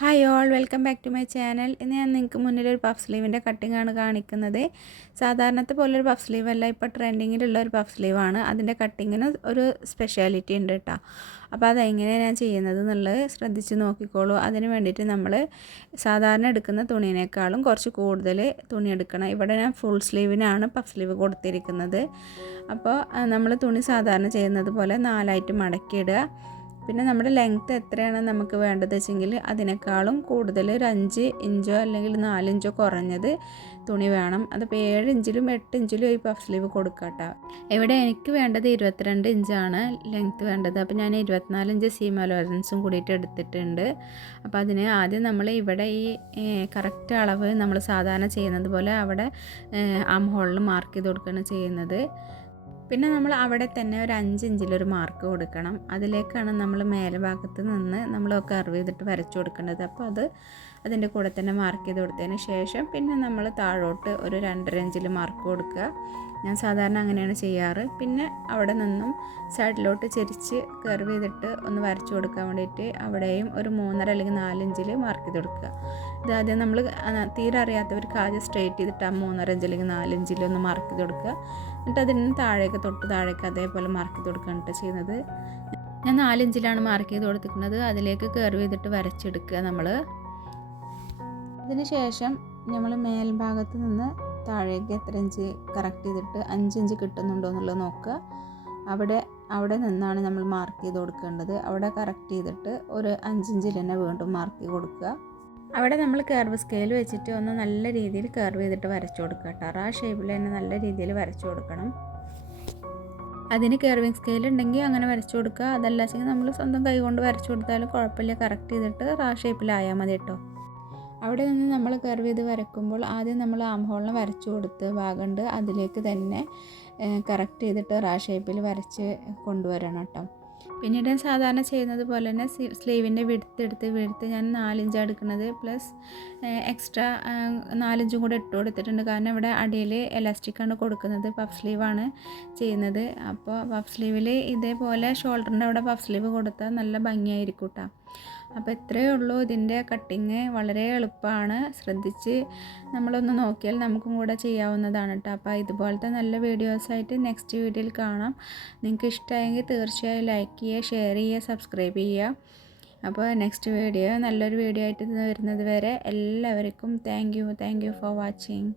Hi all welcome back to my channel ഇന്ന് ഞാൻ നിങ്ങൾക്ക് മുന്നിൽ ഒരു പഫ് സ്ലീവിന്റെ കട്ടിംഗ് ആണ് കാണിക്കുന്നത്. സാധാരണത്തെ പോലെ ഒരു പഫ് സ്ലീവ് അല്ല ഇപ്പോൾ ട്രെൻഡിങ്ങിലുള്ള ഒരു പഫ് സ്ലീവാണ് അതിന്റെ കട്ടിങ്ങിന് ഒരു സ്പെഷ്യാലിറ്റി ഉണ്ട് കേട്ടോ അപ്പോൾ അതെങ്ങനെയാണ് ഞാൻ ചെയ്യുന്നത് എന്നുള്ളത് ശ്രദ്ധിച്ച് നോക്കിക്കോളൂ. അതിന് വേണ്ടിയിട്ട് നമ്മൾ സാധാരണ എടുക്കുന്ന തുണിനേക്കാളും കുറച്ച് കൂടുതൽ തുണി എടുക്കണം. ഇവിടെ ഞാൻ ഫുൾ സ്ലീവിനാണ് പഫ് സ്ലീവ് കൊടുത്തിരിക്കുന്നത്. അപ്പോൾ നമ്മൾ തുണി സാധാരണ ചെയ്യുന്നത് പോലെ നാലായിട്ട് മടക്കിയിടുക പിന്നെ നമ്മുടെ ലെങ്ത്ത് എത്രയാണ് നമുക്ക് വേണ്ടത് വെച്ചെങ്കിൽ അതിനേക്കാളും കൂടുതൽ ഒരു അഞ്ച് ഇഞ്ചോ അല്ലെങ്കിൽ നാലിഞ്ചോ കുറഞ്ഞത് തുണി വേണം. അതിപ്പോൾ ഏഴ് ഇഞ്ചിലും എട്ട് ഇഞ്ചിലും ഈ പഫ് സ്ലീവ് കൊടുക്കട്ടോ ഇവിടെ എനിക്ക് വേണ്ടത് ഇരുപത്തിരണ്ട് ഇഞ്ചാണ് ലെങ്ത്ത് വേണ്ടത്. അപ്പോൾ ഞാൻ ഇരുപത്തിനാല് ഇഞ്ച് സീം അലോറൻസും കൂടിയിട്ട് എടുത്തിട്ടുണ്ട്. അപ്പോൾ അതിന് ആദ്യം നമ്മൾ ഇവിടെ ഈ കറക്റ്റ് അളവ് നമ്മൾ സാധാരണ ചെയ്യുന്നത് പോലെ അവിടെ ആം ഹോളിൽ മാർക്ക് ചെയ്ത് കൊടുക്കുകയാണ് ചെയ്യുന്നത്. പിന്നെ നമ്മൾ അവിടെ തന്നെ ഒരു അഞ്ച് ഇഞ്ചിലൊരു മാർക്ക് കൊടുക്കണം. അതിലേക്കാണ് നമ്മൾ മേലെ ഭാഗത്ത് നിന്ന് നമ്മൾ കർവ് ചെയ്തിട്ട് വരച്ചു കൊടുക്കേണ്ടത്. അപ്പോൾ അത് അതിന്റെ കൂടെ തന്നെ മാർക്ക് ചെയ്ത് കൊടുത്തതിന് ശേഷം പിന്നെ നമ്മൾ താഴോട്ട് ഒരു രണ്ടര ഇഞ്ചിൽ മാർക്ക് കൊടുക്കുക. ഞാൻ സാധാരണ അങ്ങനെയാണ് ചെയ്യാറ്. പിന്നെ അവിടെ നിന്നും സൈഡിലോട്ട് ചെരിച്ച് കർവ് ചെയ്തിട്ട് ഒന്ന് വരച്ചു കൊടുക്കാൻ വേണ്ടിയിട്ട് അവിടെയും ഒരു മൂന്നര അല്ലെങ്കിൽ നാലിഞ്ചിൽ മാർക്ക് ചെയ്ത് കൊടുക്കുക. ഇതാദ്യം നമ്മൾ തീരെ അറിയാത്തവർക്ക് ആദ്യം സ്ട്രേറ്റ് ചെയ്തിട്ട് ആ മൂന്നര ഇഞ്ച് അല്ലെങ്കിൽ നാലിഞ്ചിൽ ഒന്ന് മാർക്ക് ചെയ്ത് കൊടുക്കുക. എന്നിട്ട് അതിന് താഴേക്ക് തൊട്ട് താഴേക്ക് അതേപോലെ മാർക്ക് ചെയ്ത് കൊടുക്കുകയാണ് ചെയ്യുന്നത്. ഞാൻ നാലിഞ്ചിലാണ് മാർക്ക് ചെയ്ത് കൊടുത്തിരിക്കുന്നത്. അതിലേക്ക് കേർവ് ചെയ്തിട്ട് വരച്ചെടുക്കുക നമ്മൾ അതിനുശേഷം നമ്മൾ മേൽഭാഗത്ത് നിന്ന് താഴേക്ക് എത്ര ഇഞ്ച് കറക്റ്റ് ചെയ്തിട്ട് അഞ്ചിഞ്ച് കിട്ടുന്നുണ്ടോ എന്നുള്ളത് നോക്കുക. അവിടെ അവിടെ നിന്നാണ് നമ്മൾ മാർക്ക് ചെയ്ത് കൊടുക്കേണ്ടത്. അവിടെ കറക്റ്റ് ചെയ്തിട്ട് ഒരു അഞ്ചിഞ്ചിൽ തന്നെ വീണ്ടും മാർക്ക് ചെയ്ത് കൊടുക്കുക. അവിടെ നമ്മൾ കർവ് സ്കെയിൽ വെച്ചിട്ട് ഒന്ന് നല്ല രീതിയിൽ കർവ് ചെയ്തിട്ട് വരച്ചു കൊടുക്കുക കേട്ടോ. ആ ഷേപ്പിൽ തന്നെ നല്ല രീതിയിൽ വരച്ചു കൊടുക്കണം. അതിന് കർവിങ് സ്കെയിൽ ഉണ്ടെങ്കിൽ അങ്ങനെ വരച്ചു കൊടുക്കുക. അതല്ല വെച്ചെങ്കിൽ നമ്മൾ സ്വന്തം കൈ കൊണ്ട് വരച്ചു കൊടുത്താലും കുഴപ്പമില്ല. കറക്റ്റ് ചെയ്തിട്ട് റാ ഷേപ്പിലായാൽ മതി കേട്ടോ. അവിടെ നിന്ന് നമ്മൾ കർവ് ചെയ്ത് വരക്കുമ്പോൾ ആദ്യം നമ്മൾ ആം ഹോളിന് വരച്ചു കൊടുത്ത് ഭാഗമുണ്ട്. അതിലേക്ക് തന്നെ കറക്റ്റ് ചെയ്തിട്ട് റാ ഷേപ്പിൽ വരച്ച് കൊണ്ടുവരണം കേട്ടോ. പിന്നീട് ഞാൻ സാധാരണ ചെയ്യുന്നത് പോലെ തന്നെ സ്ലീവിന്റെ വിടുത്ത് എടുത്ത് വിടുത്ത് ഞാൻ നാലിഞ്ച് എടുക്കുന്നത്. പ്ലസ് എക്സ്ട്രാ നാലിഞ്ചും കൂടെ ഇട്ട് കൊടുത്തിട്ടുണ്ട്. കാരണം ഇവിടെ അടിയിൽ എലാസ്റ്റിക്കാണ് കൊടുക്കുന്നത്. പഫ് സ്ലീവാണ് ചെയ്യുന്നത്. അപ്പോൾ പഫ് സ്ലീവിൽ ഇതേപോലെ ഷോൾഡറിന്റെ അവിടെ പഫ് സ്ലീവ് കൊടുത്താൽ നല്ല ഭംഗിയായിരിക്കും കേട്ടോ അപ്പോൾ ഇത്രയേ ഉള്ളൂ ഇതിന്റെ കട്ടിങ് വളരെ എളുപ്പമാണ്. ശ്രദ്ധിച്ച് നമ്മളൊന്ന് നോക്കിയാൽ നമുക്കും കൂടെ ചെയ്യാവുന്നതാണ് കേട്ടോ. അപ്പോൾ ഇതുപോലത്തെ നല്ല വീഡിയോസായിട്ട് നെക്സ്റ്റ് വീഡിയോയിൽ കാണാം. നിങ്ങൾക്ക് ഇഷ്ടമായെങ്കിൽ തീർച്ചയായും ലൈക്ക് ചെയ്യുക ഷെയർ ചെയ്യുക സബ്സ്ക്രൈബ് ചെയ്യുക. അപ്പോൾ നെക്സ്റ്റ് വീഡിയോ നല്ലൊരു വീഡിയോ ആയിട്ട് വരുന്നത് വരെ എല്ലാവർക്കും thank you thank you for watching.